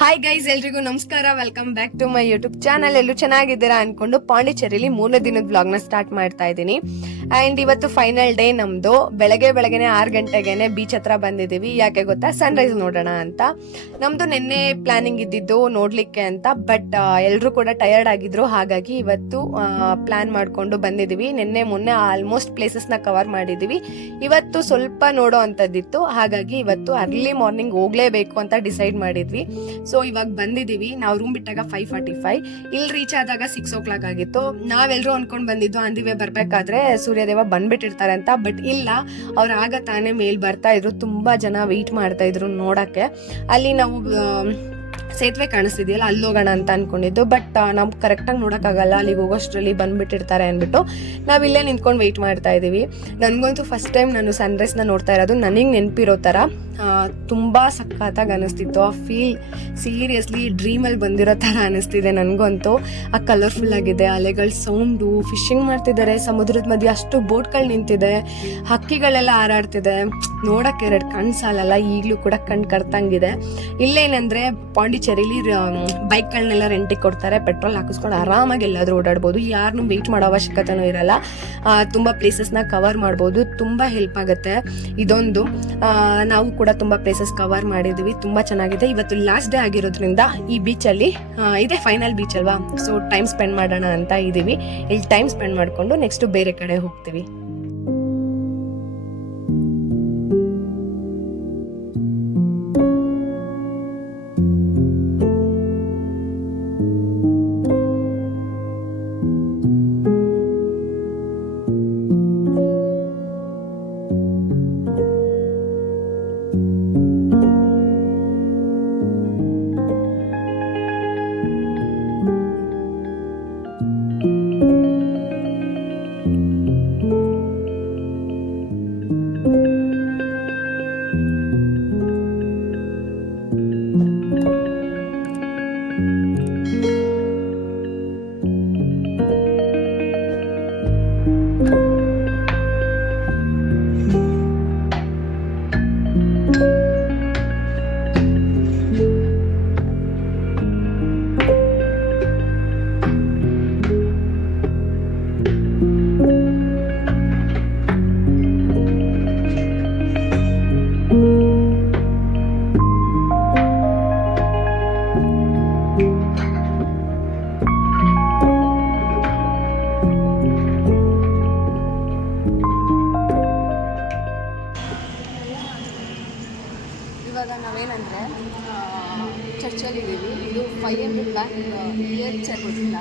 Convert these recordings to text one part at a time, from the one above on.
Hi guys ಎಲ್ರಿಗೂ ನಮಸ್ಕಾರ. Welcome back to my YouTube channel ಎಲ್ಲೂ ಚೆನ್ನಾಗಿದ್ದೀರಾ ಅನ್ಕೊಂಡು ಪಾಂಡಿಚೇರಿಲಿ ಮೂರನೇ ದಿನದ ಬ್ಲಾಗ್ನ ಸ್ಟಾರ್ಟ್ ಮಾಡ್ತಾ ಇದ್ದೀನಿ. ಅಂಡ್ ಇವತ್ತು ಫೈನಲ್ ಡೇ ನಮ್ದು. ಬೆಳಗ್ಗೆ ಬೆಳಗ್ಗೆನೆ ಆರು ಗಂಟೆಗೆನೆ ಬೀಚ್ ಹತ್ರ ಬಂದಿದ್ದೀವಿ. ಯಾಕೆ ಗೊತ್ತಾ? ಸನ್ರೈಸ್ ನೋಡೋಣ ಅಂತ. ನಮ್ದು ನಿನ್ನೆ ಪ್ಲಾನಿಂಗ್ ಇದ್ದಿದ್ದು ನೋಡ್ಲಿಕ್ಕೆ ಅಂತ. ಬಟ್ ಎಲ್ಲರೂ ಕೂಡ ಟಯರ್ಡ್ ಆಗಿದ್ರು. ಹಾಗಾಗಿ ಇವತ್ತು ಪ್ಲಾನ್ ಮಾಡ್ಕೊಂಡು ಬಂದಿದ್ದೀವಿ. ನಿನ್ನೆ ಮೊನ್ನೆ ಆಲ್ಮೋಸ್ಟ್ ಪ್ಲೇಸಸ್ನ ಕವರ್ ಮಾಡಿದ್ದೀವಿ. ಇವತ್ತು ಸ್ವಲ್ಪ ನೋಡೋ ಅಂಥದ್ದಿತ್ತು ಹಾಗಾಗಿ ಇವತ್ತು ಅರ್ಲಿ ಮಾರ್ನಿಂಗ್ ಹೋಗ್ಲೇಬೇಕು ಅಂತ ಡಿಸೈಡ್ ಮಾಡಿದ್ವಿ. ಸೊ ಇವಾಗ ಬಂದಿದ್ದೀವಿ. ನಾವು ರೂಮ್ ಬಿಟ್ಟಾಗ ಫೈವ್ ಫಾರ್ಟಿ ಫೈವ್ ಇಲ್ಲಿ ರೀಚ್ ಆದಾಗ ಸಿಕ್ಸ್ ಓ ಕ್ಲಾಕ್ ಆಗಿತ್ತು. ನಾವೆಲ್ಲರೂ ಅನ್ಕೊಂಡ್ ಬಂದಿದ್ದು, ಅಂದಿವೆ ಬರ್ಬೇಕಾದ್ರೆ ಸೂರ್ಯದೇವ ಬಂದ್ಬಿಟ್ಟಿರ್ತಾರೆ ಅಂತ ಬಟ್ ಇಲ್ಲ, ಅವ್ರು ಆಗ ತಾನೇ ಮೇಲ್ ಬರ್ತಾ ಇದ್ರು. ತುಂಬಾ ಜನ ವೆಯ್ಟ್ ಮಾಡ್ತಾ ಇದ್ರು ನೋಡಕ್ಕೆ. ಅಲ್ಲಿ ನಾವು ಸೇತುವೆ ಕಾಣಿಸ್ತಿದೆಯಲ್ಲ, ಅಲ್ಲಿ ಹೋಗೋಣ ಅಂತ ಅನ್ಕೊಂಡಿದ್ದು. ಬಟ್ ನಾವು ಕರೆಕ್ಟಾಗಿ ನೋಡೋಕ್ಕಾಗಲ್ಲ, ಅಲ್ಲಿಗೆ ಹೋಗೋಷ್ಟರಲ್ಲಿ ಬಂದುಬಿಟ್ಟಿರ್ತಾರೆ ಅಂದ್ಬಿಟ್ಟು ನಾವು ಇಲ್ಲೇ ನಿಂತ್ಕೊಂಡು ವೆಯ್ಟ್ ಮಾಡ್ತಾ ಇದ್ದೀವಿ. ನನಗಂತೂ ಫಸ್ಟ್ ಟೈಮ್ ನಾನು ಸನ್ರೈಸ್ನ ನೋಡ್ತಾ ಇರೋದು, ನನಗೆ ನೆನಪಿರೋ ಥರ ತುಂಬ ಸಖತ್ತಾಗಿ ಅನಿಸ್ತಿತ್ತು. ಆ ಫೀಲ್ ಸೀರಿಯಸ್ಲಿ ಡ್ರೀಮಲ್ಲಿ ಬಂದಿರೋ ಥರ ಅನ್ನಿಸ್ತಿದೆ ನನಗಂತೂ. ಆ ಕಲರ್ಫುಲ್ ಆಗಿದೆ, ಅಲೆಗಳ ಸೌಂಡು ಫಿಶಿಂಗ್ ಮಾಡ್ತಿದ್ದಾರೆ, ಸಮುದ್ರದ ಮಧ್ಯೆ ಅಷ್ಟು ಬೋಟ್ಗಳು ನಿಂತಿದೆ, ಹಕ್ಕಿಗಳೆಲ್ಲ ಹಾರಾಡ್ತಿದೆ. ನೋಡೋಕ್ಕೆ ಎರಡು ಕಣ್ಣು ಸಾಲಲ್ಲ, ಈಗಲೂ ಕೂಡ ಕಣ್ ಕರ್ತಂಗಿದೆ ಇಲ್ಲೇನಂದ್ರೆ ಪಾಂಡಿಚೇರಿಲಿ ಬೈಕ್ಗಳನ್ನೆಲ್ಲ ರೆಂಟಿಗೆ ಕೊಡ್ತಾರೆ ಪೆಟ್ರೋಲ್ ಹಾಕಿಸ್ಕೊಂಡು ಆರಾಮಾಗಿ ಎಲ್ಲಾದ್ರೂ ಓಡಾಡ್ಬೋದು. ಯಾರನ್ನೂ ವೇಟ್ ಮಾಡೋ ಅವಶ್ಯಕತೆನೂ ಇರಲ್ಲ. ತುಂಬ ಪ್ಲೇಸಸ್ನ ಕವರ್ ಮಾಡ್ಬೋದು. ತುಂಬಾ ಹೆಲ್ಪ್ ಆಗುತ್ತೆ. ಇದೊಂದು. ನಾವು ಕೂಡ ತುಂಬಾ ಪ್ಲೇಸಸ್ ಕವರ್ ಮಾಡಿದ್ವಿ ತುಂಬಾ ಚೆನ್ನಾಗಿದೆ. ಇವತ್ತು ಲಾಸ್ಟ್ ಡೇ ಆಗಿರೋದ್ರಿಂದ ಈ ಬೀಚಲ್ಲಿ ಇದೆ ಫೈನಲ್ ಬೀಚ್ ಅಲ್ವಾ? ಸೊ ಟೈಮ್ ಸ್ಪೆಂಡ್ ಮಾಡೋಣ ಅಂತ ಇದೀವಿ. ಇಲ್ಲಿ ಟೈಮ್ ಸ್ಪೆಂಡ್ ಮಾಡಿಕೊಂಡು ನೆಕ್ಸ್ಟ್ ಬೇರೆ ಕಡೆ ಹೋಗ್ತೀವಿ. ಇದ್ದೀವಿ ಇದು five hundred back year church ಗೊತ್ತಿಲ್ಲ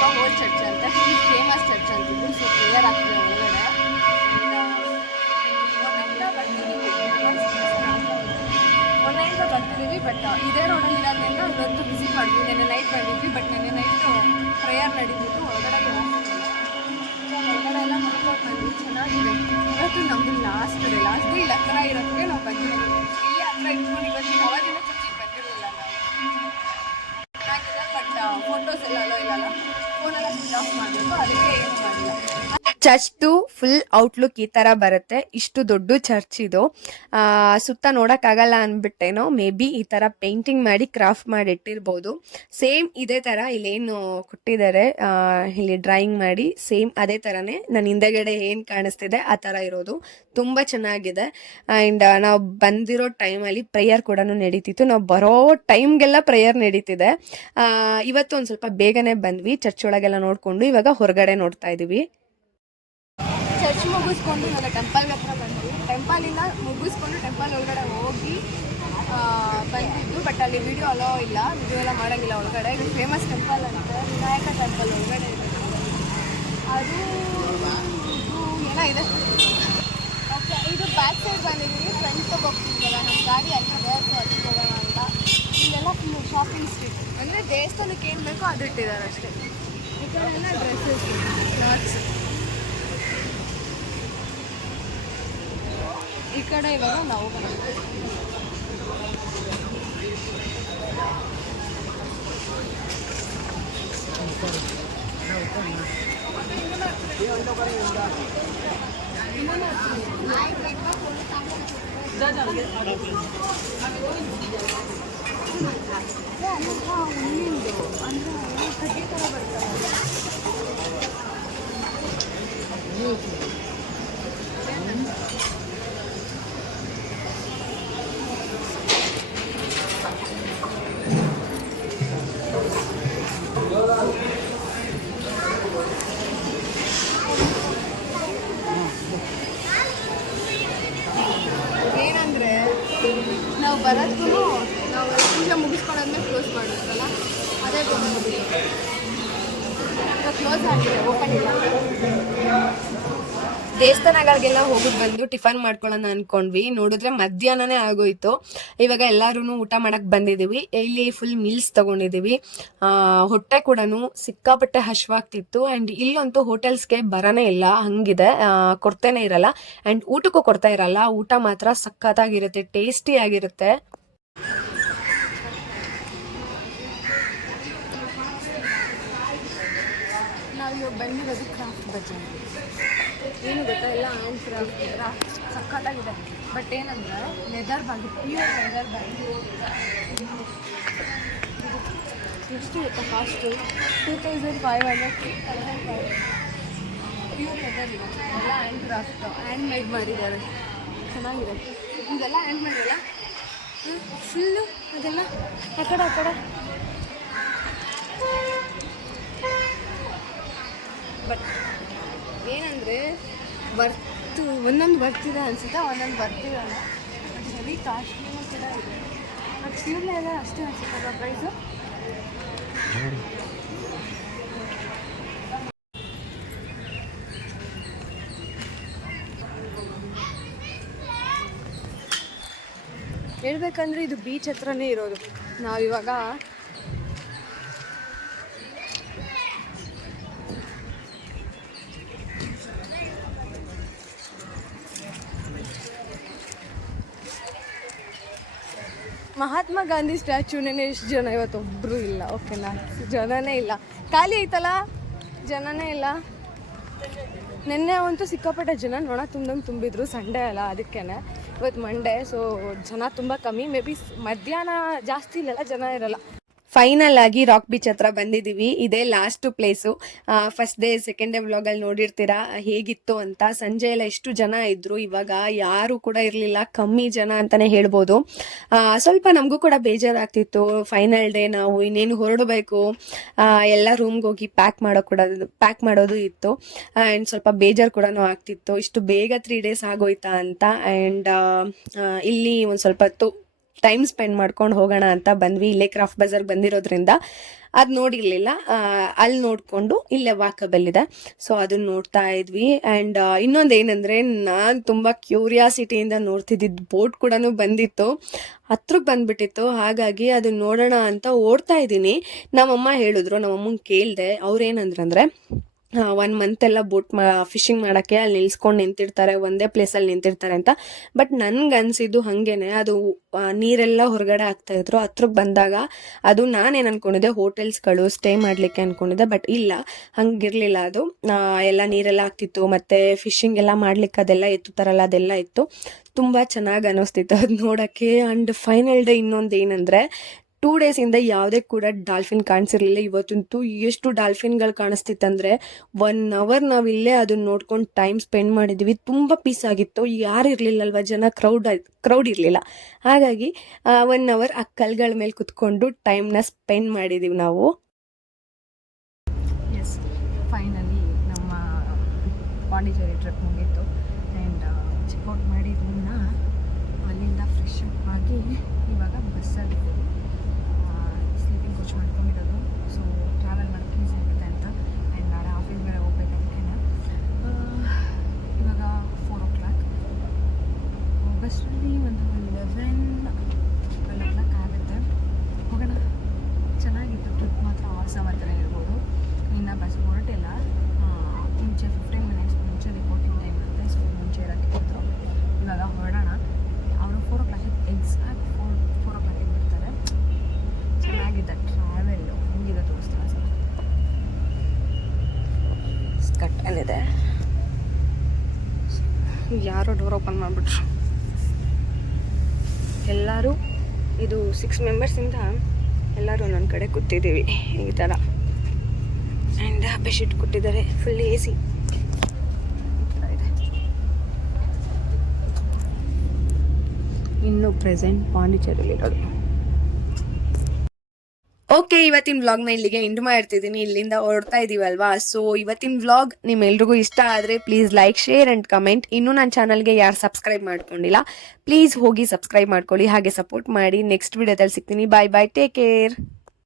ತುಂಬ ಓಲ್ಡ್ ಚರ್ಚ್ ಅಂತ. ಫುಲ್ ಫೇಮಸ್ ಚರ್ಚ್ ಅಂತಿದ್ದು ಸೊ ಪ್ರೇಯರ್ ಆಗ್ತದೆ ಒಳಗಡೆ. ಮೊನ್ನೆಯಿಂದ ಬರ್ತಿದ್ದೀವಿ. ಬಟ್ ಇದೇ ರೋಡಲ್ಲಿ ಇರೋದ್ರಿಂದ ಇವತ್ತು ವಿಸಿಟ್ ಮಾಡಿದ್ವಿ ನೆನ್ನೆ ನೈಟ್ ಬಂದಿದ್ವಿ ಬಟ್ ನೆನ್ನೆ ನೈಟು ಪ್ರೇಯರ್ ನಡೀತಿತ್ತು. ಒಳಗಡೆ ಒಳಗಡೆ ಎಲ್ಲ ಮಾಡ್ಕೊಂಡು ಬಂದ್ವಿ. ಚೆನ್ನಾಗಿದೆ. ಇವತ್ತು ನಮ್ಮದು ಲಾಸ್ಟ್ ಡೇ ಲಾಸ್ಟ್ ಇಲ್ಲಿ ಹತ್ರ ಇರೋದಕ್ಕೆ ನಾವು ಬಂದಿದ್ದೀವಿ ಇಲ್ಲಿ ಹತ್ರ ಇಟ್ಕೊಂಡು ಇವತ್ತು ಅವಾಗಿನ ಫೋಟೋಸ್ ಎಲ್ಲ ಅಲೋ ಇಲ್ಲಲ್ಲ ಫೋನೆಲ್ಲ ಸ್ವಿಚ್ ಆಫ್ ಮಾಡಬೇಕು ಅದಕ್ಕೆ ಏನು ಮಾಡಿಲ್ಲ. ಚರ್ಚ್ದು ಫುಲ್ ಔಟ್ಲುಕ್ ಈ ಥರ ಬರುತ್ತೆ. ಇಷ್ಟು ದೊಡ್ಡ ಚರ್ಚ್ ಇದು. ಸುತ್ತ ನೋಡೋಕ್ಕಾಗಲ್ಲ ಅಂದ್ಬಿಟ್ಟೇನೋ ಮೇ ಬಿ ಈ ಥರ ಪೇಂಟಿಂಗ್ ಮಾಡಿ, ಕ್ರಾಫ್ಟ್ ಮಾಡಿ ಇಟ್ಟಿರ್ಬೋದು. ಸೇಮ್ ಇದೇ ಥರ ಇಲ್ಲೇನು ಕೊಟ್ಟಿದ್ದಾರೆ ಇಲ್ಲಿ ಡ್ರಾಯಿಂಗ್ ಮಾಡಿ, ಸೇಮ್ ಅದೇ ಥರನೇ ನನ್ನ ಹಿಂದೆಗಡೆ ಏನು ಕಾಣಿಸ್ತಿದೆ ಆ ಥರ ಇರೋದು. ತುಂಬ ಚೆನ್ನಾಗಿದೆ. ಆ್ಯಂಡ್ ನಾವು ಬಂದಿರೋ ಟೈಮಲ್ಲಿ ಪ್ರೇಯರ್ ಕೂಡ ನಡೀತಿತ್ತು. ನಾವು ಬರೋ ಟೈಮ್ಗೆಲ್ಲ ಪ್ರೇಯರ್ ನಡೀತಿದೆ. ಇವತ್ತು ಒಂದು ಸ್ವಲ್ಪ ಬೇಗನೆ ಬಂದ್ವಿ. ಚರ್ಚ್ ಒಳಗೆಲ್ಲ ನೋಡಿಕೊಂಡು ಇವಾಗ ಹೊರಗಡೆ ನೋಡ್ತಾ ಇದ್ದೀವಿ ಚರ್ಚ್ ಮುಗಿಸ್ಕೊಂಡು ನನ್ನ ಟೆಂಪಲ್ ಹತ್ರ ಬಂದ್ವಿ. ಟೆಂಪಲಿಂದ ಮುಗಿಸ್ಕೊಂಡು ಟೆಂಪಲ್ ಒಳಗಡೆ ಹೋಗಿ ಬಂದಿದ್ದು ಬಟ್ ಅಲ್ಲಿ ವಿಡಿಯೋ ಅಲೋ ಇಲ್ಲ. ವಿಡಿಯೋ ಎಲ್ಲ ಮಾಡೋಂಗಿಲ್ಲ ಒಳಗಡೆ. ಇದು ಫೇಮಸ್ ಟೆಂಪಲ್ ಅಂತ ವಿನಾಯಕ ಟೆಂಪಲ್ ಒಳಗಡೆ ಇದೆ. ಅದು, ಇದು ಏನೋ ಇದೆ. ಓಕೆ ಇದು ಬ್ಯಾಕ್ ಸೈಡ್ ಬಂದಿದ್ದೀವಿ ಫ್ರೆಂಡ್ಸ್ ಹೋಗ್ತಿದ್ವಲ್ಲ ನಮ್ಮ ಗಾಡಿ ಅಲ್ಲಿದೆ ಸೊ ಅದಕ್ಕೆ ಹೋಗೋಣ ಅಂತ. ಇಲ್ಲೆಲ್ಲ ಫುಲ್ ಶಾಪಿಂಗ್ ಸ್ಟ್ರೀಟ್ ಅಂದರೆ ದೇವಸ್ಥಾನಕ್ಕೆ ಏನು ಬೇಕೋ ಅದು ಇಟ್ಟಿದ್ದಾರೆ ಅಷ್ಟೇ. ಈ ಕಡೆ ಎಲ್ಲ ಡ್ರೆಸ್ಸಸ್ ಕ್ಲಾತ್ಸ್ ಈ ಕಡೆ ಇವಾಗ ನಾವು ಬಂದಿದ್ದೀವಿ. ಏನಂದ್ರೆ ದೇವಸ್ಥಾನಗಳಿಗೆಲ್ಲ ಹೋಗಿ ಬಂದು ಟಿಫನ್ ಮಾಡ್ಕೊಳ್ಳೋಣ ಅನ್ಕೊಂಡ್ವಿ. ನೋಡಿದ್ರೆ ಮಧ್ಯಾಹ್ನನೇ ಆಗೋಯ್ತು. ಇವಾಗ ಎಲ್ಲರೂ ಊಟ ಮಾಡಕ್ ಬಂದಿದೀವಿ ಇಲ್ಲಿ ಫುಲ್ ಮೀಲ್ಸ್ ತಗೊಂಡಿದೀವಿ ಆ, ಹೊಟ್ಟೆ ಕೂಡ ಸಿಕ್ಕಾಪಟ್ಟೆ ಹಶ್ವಾಗ್ತಿತ್ತು. ಅಂಡ್ ಇಲ್ಲಂತೂ ಹೋಟೆಲ್ಸ್ಗೆ ಬರನೇ ಇಲ್ಲ. ಹಂಗಿದೆ. ಕೊಡ್ತೇನೆ ಇರಲ್ಲ. ಅಂಡ್ ಊಟಕ್ಕೂ ಕೊಡ್ತಾ ಇರಲ್ಲ. ಊಟ ಮಾತ್ರ ಸಖತ್ತಾಗಿರುತ್ತೆ ಟೇಸ್ಟಿ ಬಂದಿರೋದು ಕ್ರಾಫ್ಟ್ ಬಜಾರ್ ಏನು ಗೊತ್ತಾ? ಎಲ್ಲ ಹ್ಯಾಂಡ್ ಕ್ರಾಫ್ಟ್ ಕ್ರಾಫ್ಟ್ ಸಖತ್ತಾಗಿದೆ. ಬಟ್ ಏನಂದ್ರೆ leather bag pure leather bag ಎಷ್ಟು ಗೊತ್ತಾ cost two thousand five hundred thousand five pure leather ಇದೆ. ಎಲ್ಲ ಹ್ಯಾಂಡ್ ಕ್ರಾಫ್ಟ್ ಹ್ಯಾಂಡ್ ಮೇಡ್ ಮಾಡಿದ್ದಾರೆ. ಚೆನ್ನಾಗಿದೆ. ಇದೆಲ್ಲ ಹ್ಯಾಂಡ್ ಮಾಡಿಲ್ಲ ಫುಲ್ಲು ಅದೆಲ್ಲ, ಆ ಕಡೆ ಆ ಕಡೆ. ಬಟ್ ಏನಂದರೆ ಬರ್ತು, ಒಂದೊಂದು ಬರ್ತಿದೆ ಅನಿಸುತ್ತೆ, ಒಂದೊಂದು ಬರ್ತಿರಲ್ಲ ಅದು ಹೆವಿ ಕಾಸ್ಟ್ಲಿನೂ ಕೂಡ ಇದೆ. ಬಟ್ ಸೀರೆ ಎಲ್ಲ ಅಷ್ಟೇ ಅನಿಸುತ್ತಲ್ಲ ಪ್ರೈಸು ಹೇಳ್ಬೇಕಂದ್ರೆ ಇದು ಬೀಚ್ ಹತ್ರನೇ ಇರೋದು. ನಾವಿವಾಗ ಮಹಾತ್ಮ ಗಾಂಧಿ ಸ್ಟ್ಯಾಚ್ಯೂನೇ ಎಷ್ಟು ಜನ ಇವತ್ತು ಒಬ್ಬರು ಇಲ್ಲ, ಓಕೆನಾ? ಜನನೇ ಇಲ್ಲ. ಖಾಲಿ ಐತಲ್ಲ? ಜನನೇ ಇಲ್ಲ. ನಿನ್ನೆ ಅಂತೂ ಸಿಕ್ಕಾಪಟ್ಟೆ ಜನ ನೋಡ ತುಂಬಂಗೆ ತುಂಬಿದ್ರು, ಸಂಡೇ ಅಲ್ಲ, ಅದಕ್ಕೇನೆ. ಇವತ್ತು ಮಂಡೇ ಸೊ ಜನ ತುಂಬ ಕಮ್ಮಿ. ಮೇ ಬಿ ಮಧ್ಯಾಹ್ನ ಜಾಸ್ತಿ ಇಲ್ಲೆಲ್ಲ, ಜನ ಇರಲ್ಲ. ಫೈನಲ್ ಆಗಿ ರಾಕ್ ಬೀಚ್ ಹತ್ರ ಬಂದಿದ್ದೀವಿ ಇದೇ last place first day second day ವ್ಲಾಗಲ್ಲಿ ನೋಡಿರ್ತೀರಾ? ಹೇಗಿತ್ತು ಅಂತ? ಸಂಜೆ ಎಲ್ಲ ಎಷ್ಟು ಜನ ಇದ್ರು? ಇವಾಗ ಯಾರು ಕೂಡ ಇರಲಿಲ್ಲ. ಕಮ್ಮಿ ಜನ ಅಂತಾನೆ ಹೇಳ್ಬೋದು. ಸ್ವಲ್ಪ ನಮಗೂ ಕೂಡ ಬೇಜಾರಾಗ್ತಿತ್ತು. ಫೈನಲ್ ಡೇ ನಾವು ಇನ್ನೇನು ಹೊರಡಬೇಕು? ಎಲ್ಲ ರೂಮ್ಗೆ ಹೋಗಿ ಪ್ಯಾಕ್ ಮಾಡೋ ಕೂಡ ಪ್ಯಾಕ್ ಮಾಡೋದು ಇತ್ತು. ಆ್ಯಂಡ್ ಸ್ವಲ್ಪ ಬೇಜಾರು ಕೂಡ ಆಗ್ತಿತ್ತು. ಇಷ್ಟು ಬೇಗ ತ್ರೀ ಡೇಸ್ ಆಗೋಯ್ತಾ ಅಂತ. ಆ್ಯಂಡ್ ಇಲ್ಲಿ ಒಂದು ಸ್ವಲ್ಪ ಟೈಮ್ ಸ್ಪೆಂಡ್ ಮಾಡ್ಕೊಂಡು ಹೋಗೋಣ ಅಂತ ಬಂದ್ವಿ. ಇಲ್ಲೇ ಕ್ರಾಫ್ಟ್ ಬಜಾರ್ ಬಂದಿರೋದ್ರಿಂದ ಅದು ನೋಡಿರ್ಲಿಲ್ಲ. ಅಲ್ಲಿ ನೋಡಿಕೊಂಡು ಇಲ್ಲೇ ವಾಕಬಲ್ ಇದೆ. ಸೊ ಅದನ್ನ ನೋಡ್ತಾ ಇದ್ವಿ. ಆ್ಯಂಡ್ ಇನ್ನೊಂದು ಏನಂದರೆ ನಾನು ತುಂಬ ಕ್ಯೂರಿಯಾಸಿಟಿಯಿಂದ ನೋಡ್ತಿದ್ದಿದ್ದು ಬೋಟ್ ಕೂಡ ಬಂದಿತ್ತು. ಹತ್ರಕ್ಕೆ ಬಂದ್ಬಿಟ್ಟಿತ್ತು. ಹಾಗಾಗಿ ಅದನ್ನ ನೋಡೋಣ ಅಂತ ಓಡ್ತಾ ಇದ್ದೀನಿ. ನಮ್ಮಮ್ಮ ಹೇಳಿದ್ರು. ನಮ್ಮಮ್ಮಂಗೆ ಕೇಳಿದೆ. ಅವ್ರೇನಂದ್ರಂದ್ರೆ ಒನ್ ಮಂತ್ ಎಲ್ಲ ಬೋಟ್ ಮಾ ಫಿಶಿಂಗ್ ಮಾಡೋಕ್ಕೆ ಅಲ್ಲಿ ನಿಲ್ಸ್ಕೊಂಡು ನಿಂತಿರ್ತಾರೆ, ಒಂದೇ ಪ್ಲೇಸಲ್ಲಿ ನಿಂತಿರ್ತಾರೆ ಅಂತ. ಬಟ್ ನನಗೆ ಅನ್ಸಿದ್ದು ಹಾಗೇನೆ, ಅದು ನೀರೆಲ್ಲ ಹೊರಗಡೆ ಆಗ್ತಾಯಿದ್ರು ಹತ್ರಕ್ಕೆ ಬಂದಾಗ ಅದು ನಾನೇನು ಅಂದ್ಕೊಂಡಿದ್ದೆ ಹೋಟೆಲ್ಸ್ಗಳು ಸ್ಟೇ ಮಾಡಲಿಕ್ಕೆ ಅಂದ್ಕೊಂಡಿದ್ದೆ ಬಟ್ ಇಲ್ಲ, ಹಂಗಿರ್ಲಿಲ್ಲ ಅದು. ಎಲ್ಲ ನೀರೆಲ್ಲ ಆಗ್ತಿತ್ತು, ಮತ್ತೆ ಫಿಶಿಂಗ್ ಎಲ್ಲ ಮಾಡ್ಲಿಕ್ಕೆ ಅದೆಲ್ಲ ಎತ್ತುತ್ತಾರಲ್ಲ ಅದೆಲ್ಲ ಇತ್ತು. ತುಂಬ ಚೆನ್ನಾಗಿ ಅನ್ನಿಸ್ತಿತ್ತು ಅದು ನೋಡೋಕ್ಕೆ. ಆ್ಯಂಡ್ ಫೈನಲ್ ಡೇ ಇನ್ನೊಂದು ಏನಂದರೆ ಟೂ ಡೇಸಿಂದ ಯಾವುದೇ ಕೂಡ ಡಾಲ್ಫಿನ್ ಕಾಣಿಸಿರ್ಲಿಲ್ಲ. ಇವತ್ತಂತೂ ಎಷ್ಟು ಡಾಲ್ಫಿನ್ಗಳು ಕಾಣಿಸ್ತಿತ್ತಂದ್ರೆ ಒನ್ ಅವರ್ ನಾವು ಇಲ್ಲೇ ಅದನ್ನ ನೋಡ್ಕೊಂಡು ಟೈಮ್ ಸ್ಪೆಂಡ್ ಮಾಡಿದ್ವಿ. ತುಂಬ ಪೀಸ್ ಆಗಿತ್ತು. ಯಾರು ಇರಲಿಲ್ಲಲ್ವ? ಜನ ಕ್ರೌಡ್ ಕ್ರೌಡ್ ಇರಲಿಲ್ಲ. ಹಾಗಾಗಿ ಒನ್ ಅವರ್ ಆ ಕಲ್ಗಳ ಮೇಲೆ ಕುತ್ಕೊಂಡು ಟೈಮ್ನ ಸ್ಪೆಂಡ್ ಮಾಡಿದ್ದೀವಿ ನಾವು. ಎಸ್ ಫೈನಲಿ ನಮ್ಮ ಪಾಂಡಿಚೇರಿ ಟ್ರಿಪ್ ಮುಗೀತು ಆ್ಯಂಡ್ ಚೆಕ್ಔಟ್ ಮಾಡಿದ್ರನ್ನ ಅಲ್ಲಿಂದ ಫ್ರೆಶ್ ಅಪ್ ಆಗಿ ಇವಾಗ ಬಸ್ಸಲ್ಲಿದ್ದೀವಿ ಸ್ಲೀಪಿಂಗ್ ಕೋಚ್ ಮಾಡ್ಕೊಂಡಿರೋದು ಸೊ ಟ್ರಾವೆಲ್ ಮಾಡೋಕ್ಕೆ ಈಸಿ ಆಗುತ್ತೆ ಅಂತ ಆ್ಯಂಡ್ ನಾಳೆ ಆಫೀಸ್ ಬೇರೆ ಹೋಗ್ಬೇಕು ಅದಕ್ಕೆ ಇವಾಗ ಫೋರ್ ಓ ಕ್ಲಾಕ್ ಬಸ್ಸಲ್ಲಿ ಒಂದು ಲೆವೆನ್ ಟ್ವೆಲ್ ಓ ಕ್ಲಾಕ್ ಆಗುತ್ತೆ ಹೋಗೋಣ ಚೆನ್ನಾಗಿತ್ತು ಟ್ರಿಪ್ ಹತ್ರ ಇರ್ಬೋದು. ಇನ್ನು ಬಸ್ ಹೊರಟಿಲ್ಲ. ಮುಂಚೆ ಫಿಫ್ಟೀನ್ ಮಿನಿಟ್ಸ್ ಮುಂಚೆ ರಿಪೋರ್ಟಿಂಗ್ ಟೈಮ್ ಇರುತ್ತೆ ಸೊ ಮುಂಚೆ ಇರೋಕ್ಕೆ ಕೊಟ್ಟರು ಇವಾಗ ಹೊರಡೋಣ. ಅವರು ಫೋರ್ ಓ ಎಕ್ಸಾಕ್ಟ್ ಫೋರ್ ಫೋರ್ ಓ ಕ್ಲಾಕಿಗೆ ಬರ್ತಾರೆ. ಚೆನ್ನಾಗಿದೆ. ಟ್ರಾವೆಲ್ಲು ಹೆಂಗಿದೆ ತೋರಿಸ್ತಾರೆ ಸರ್ ಕಟ್ಟಲಿದೆ ಯಾರೋ ಡೋರ್ ಓಪನ್ ಮಾಡಿಬಿಟ್ರು. ಎಲ್ಲರೂ, ಇದು ಸಿಕ್ಸ್ ಮೆಂಬರ್ಸಿಂದ ಎಲ್ಲರೂ ಒಂದೊಂದು ಕಡೆ ಕೂತಿದ್ದೀವಿ, ಈ ಥರ ಆ್ಯಂಡ್ ಬೆಡ್ಶೀಟ್ ಕೊಟ್ಟಿದ್ದಾರೆ ಫುಲ್ ಎ ಸಿ ಇನ್ನು ಪ್ರೆಸೆಂಟ್ ಪಾಂಡಿಚೇರಿಲಿರೋದು ಓಕೆ ಇವತ್ತಿನ ವ್ಲಾಗ್ನ ಇಲ್ಲಿಗೆ ಎಂಡ್ ಮಾಡ್ತಿದ್ದೀನಿ ಇಲ್ಲಿಂದ ಹೊರಡ್ತಾ ಇದೀವಲ್ವಾ? ಸೊ ಇವತ್ತಿನ ವ್ಲಾಗ್ ನಿಮ್ಮೆಲ್ರಿಗೂ ಇಷ್ಟ ಆದರೆ please like share and comment ಇನ್ನೂ ನನ್ನ ಚಾನಲ್ಗೆ ಯಾರು ಸಬ್ಸ್ಕ್ರೈಬ್ ಮಾಡ್ಕೊಂಡಿಲ್ಲ ಪ್ಲೀಸ್ ಹೋಗಿ ಸಬ್ಸ್ಕ್ರೈಬ್ ಮಾಡ್ಕೊಳ್ಳಿ. ಹಾಗೆ ಸಪೋರ್ಟ್ ಮಾಡಿ. ನೆಕ್ಸ್ಟ್ ವಿಡಿಯೋದಲ್ಲಿ ಸಿಗ್ತೀನಿ. ಬಾಯ್ ಬಾಯ್ ಟೇಕ್ ಕೇರ್